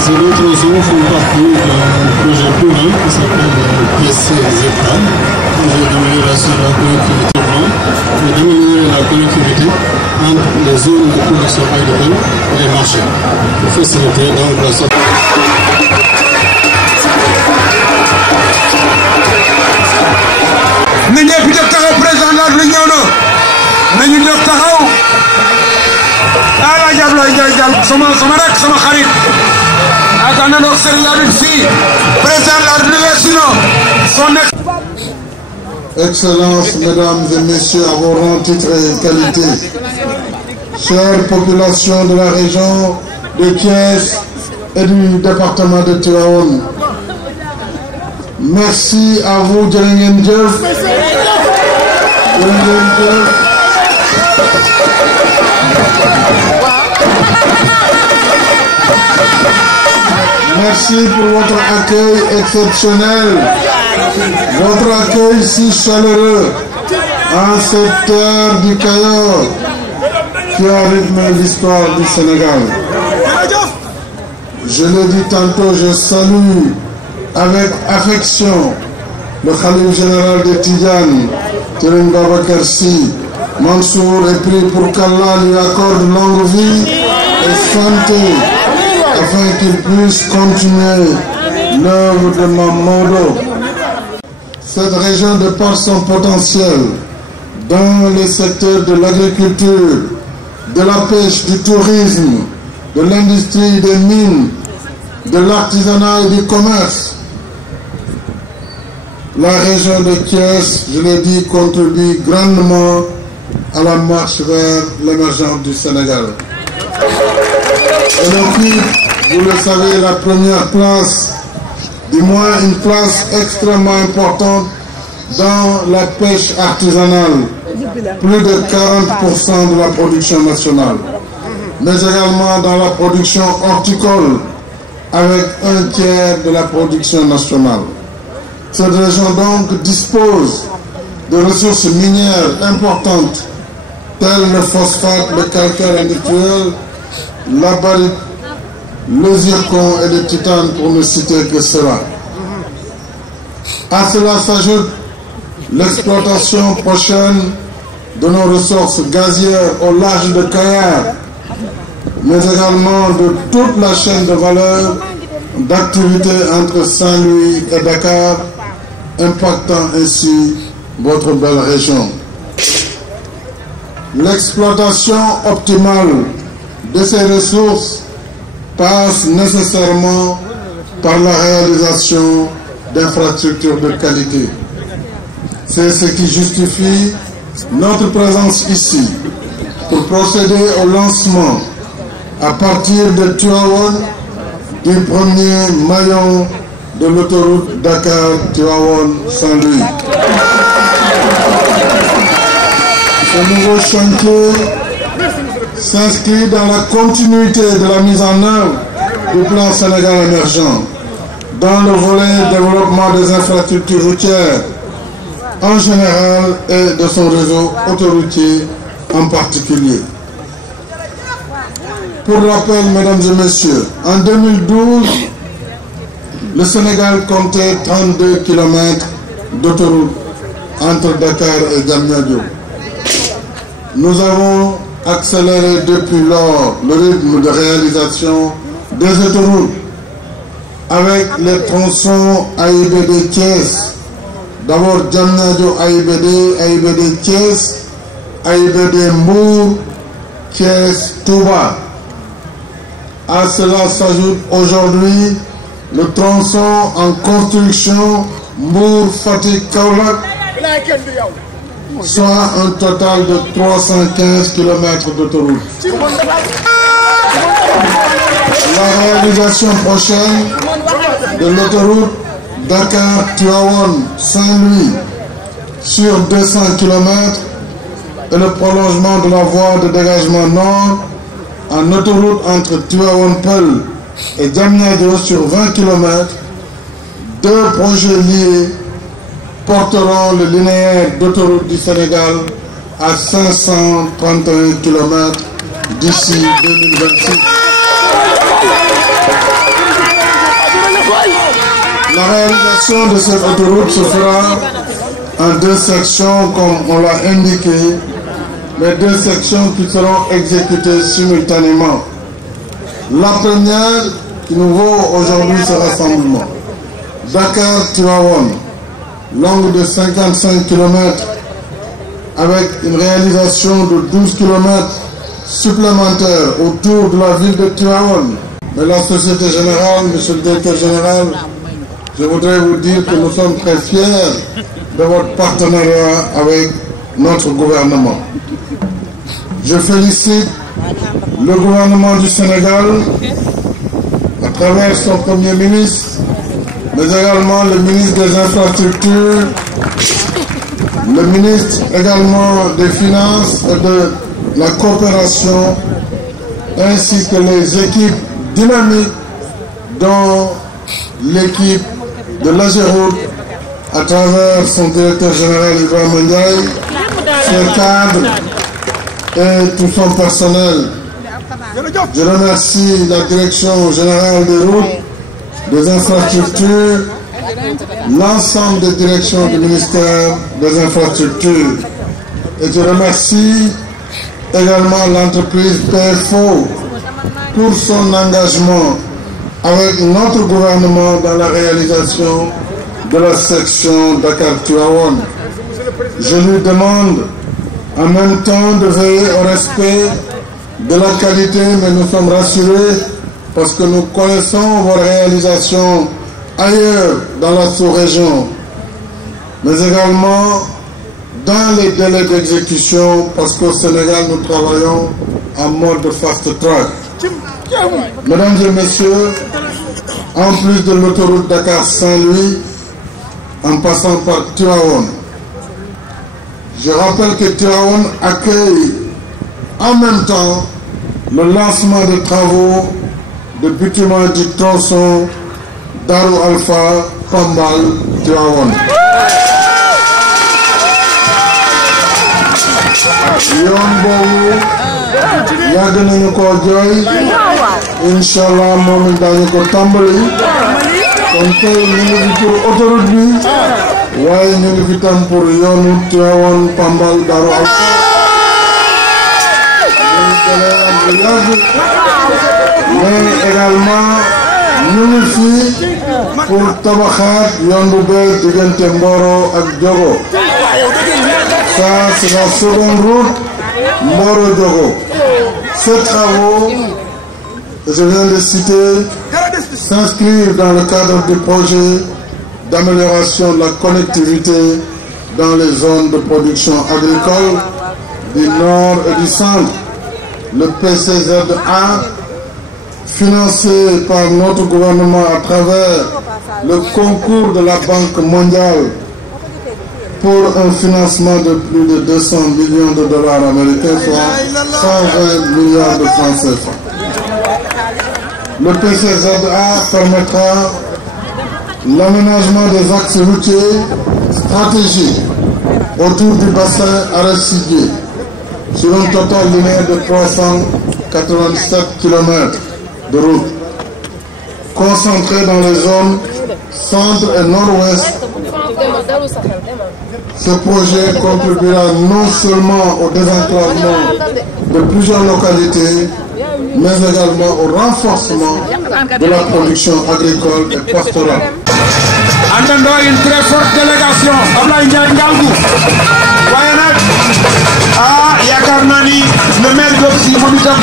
Ces autres réseaux font partie d'un projet commun qui s'appelle PCZA, projet d'amélioration de la connectivité urbaine, et d'améliorer la connectivité entre les zones de production agricole et les marchés, pour faciliter donc la sortie. na ñëpp jóg taxaw président la lu ñëw na nañu jóg taxaw ala Abdoulaye Ndiaye Diallo sama rek sama xarit aka na nok Serigne Abib Sy président de l'université son Excellences, mesdames et messieurs, à vos rangs, titres et qualités, chère population de la région de Thiès et du département de Tivaouane, merci à vous, jërë ngeen jëf. Merci pour votre accueil exceptionnel, votre accueil si chaleureux en cette terre du Cayor qui a rythmé l'histoire du Sénégal. Je l'ai dit tantôt, je salue avec affection le khalife général de Tidjane, Serigne Babacar Sy Mansour, et prie pour qu'Allah lui accorde longue vie et santé afin qu'il puisse continuer l'œuvre de Mamadou. Cette région, de par son potentiel dans les secteurs de l'agriculture, de la pêche, du tourisme, de l'industrie, des mines, de l'artisanat et du commerce, la région de Thiès, je l'ai dit, contribue grandement à la marche vers l'émergence du Sénégal. Elle occupe, vous le savez, la première place, du moins une place extrêmement importante dans la pêche artisanale, plus de 40% de la production nationale, mais également dans la production horticole, avec 1/3 de la production nationale. Cette région donc dispose de ressources minières importantes, telles le phosphate, le calcaire industriel, la barite, le zircon et le titane, pour ne citer que cela. À cela s'ajoute l'exploitation prochaine de nos ressources gazières au large de Kayar, mais également de toute la chaîne de valeur d'activité entre Saint-Louis et Dakar, impactant ainsi votre belle région. L'exploitation optimale de ces ressources passe nécessairement par la réalisation d'infrastructures de qualité. C'est ce qui justifie notre présence ici pour procéder au lancement à partir de Tivaouane du premier maillon de l'autoroute Dakar-Tivaouane-Saint-Louis. Ce nouveau chantier s'inscrit dans la continuité de la mise en œuvre du plan Sénégal émergent, dans le volet développement des infrastructures routières en général et de son réseau autoroutier en particulier. Pour rappel, mesdames et messieurs, en 2012, le Sénégal comptait 32 km d'autoroute entre Dakar et Diamniadio. Nous avons accéléré depuis lors le rythme de réalisation des autoroutes avec les tronçons AIBD Thiès. D'abord Diamniadio AIBD, AIBD Thiès, AIBD Mbour, Thiès Touba. À cela s'ajoute aujourd'hui le tronçon en construction Mbour-Fatick-Kaolack, soit un total de 315 km d'autoroute. La réalisation prochaine de l'autoroute Dakar-Tivaouane-Saint-Louis sur 200 km et le prolongement de la voie de dégagement nord en autoroute entre Tivaouane-Peulh et Diamniadio sur 20 km, 2 projets liés porteront le linéaire d'autoroute du Sénégal à 531 km d'ici 2026. La réalisation de cette autoroute se fera en 2 sections comme on l'a indiqué, mais 2 sections qui seront exécutées simultanément. La première qui nous vaut aujourd'hui ce rassemblement, Dakar-Tivaouane, longue de 55 km, avec une réalisation de 12 km supplémentaires autour de la ville de Tivaouane. Mais la Société Générale, Monsieur le Directeur Général, je voudrais vous dire que nous sommes très fiers de votre partenariat avec notre gouvernement. Je félicite le gouvernement du Sénégal à travers son Premier ministre, mais également le ministre des Infrastructures, le ministre également des Finances et de la Coopération, ainsi que les équipes dynamiques dont l'équipe de l'AGEROUTE à travers son directeur général Ibrahima Ndiaye, ses cadres et tout son personnel. Je remercie la direction générale des routes, des infrastructures, l'ensemble des directions du ministère des infrastructures. Et je remercie également l'entreprise PFO pour son engagement avec notre gouvernement dans la réalisation de la section Dakar-Tivaouane. Je lui demande en même temps de veiller au respect de la qualité, mais nous sommes rassurés parce que nous connaissons vos réalisations ailleurs dans la sous-région, mais également dans les délais d'exécution, parce qu'au Sénégal, nous travaillons en mode fast track. Mesdames et messieurs, en plus de l'autoroute Dakar-Saint-Louis, en passant par Tivaouane, je rappelle que Tivaouane accueille en même temps le lancement des travaux de bitumage du tronçon Darou Alpha Pambal Tivaouane. yoon boobu yàgg nañu ko jooy inshallah moom it daañu ko tàmbali kon tey ñu ngi fi pour autoroute bi waaye ñu ngi fi tam pour yoonu Tivaouane Pambal Darou Alpha mais également ñu ngi fi pour tabaxaat yoon bu bees diggante Mboro ak Diogo. Ça, c'est la seconde route Mboro-Diogo. Ces travaux que je viens de citer s'inscrivent dans le cadre du projet d'amélioration de la connectivité dans les zones de production agricole du Nord et du Centre. Le PCZA, financé par notre gouvernement à travers le concours de la Banque mondiale pour un financement de plus de 200 millions de dollars américains, soit 120 milliards de francs CFA. Le PCZA permettra l'aménagement des axes routiers stratégiques autour du bassin arachidier sur un total linéaire de 387 km de route, concentré dans les zones centre et nord-ouest. Ce projet contribuera non seulement au désenclavement de plusieurs localités, mais également au renforcement de la production agricole et pastorale. Entendons une très forte délégation. Ablaye Ndiaye Ngalgou. waaye nag yaakaar naa ni le maire Diop si moom itam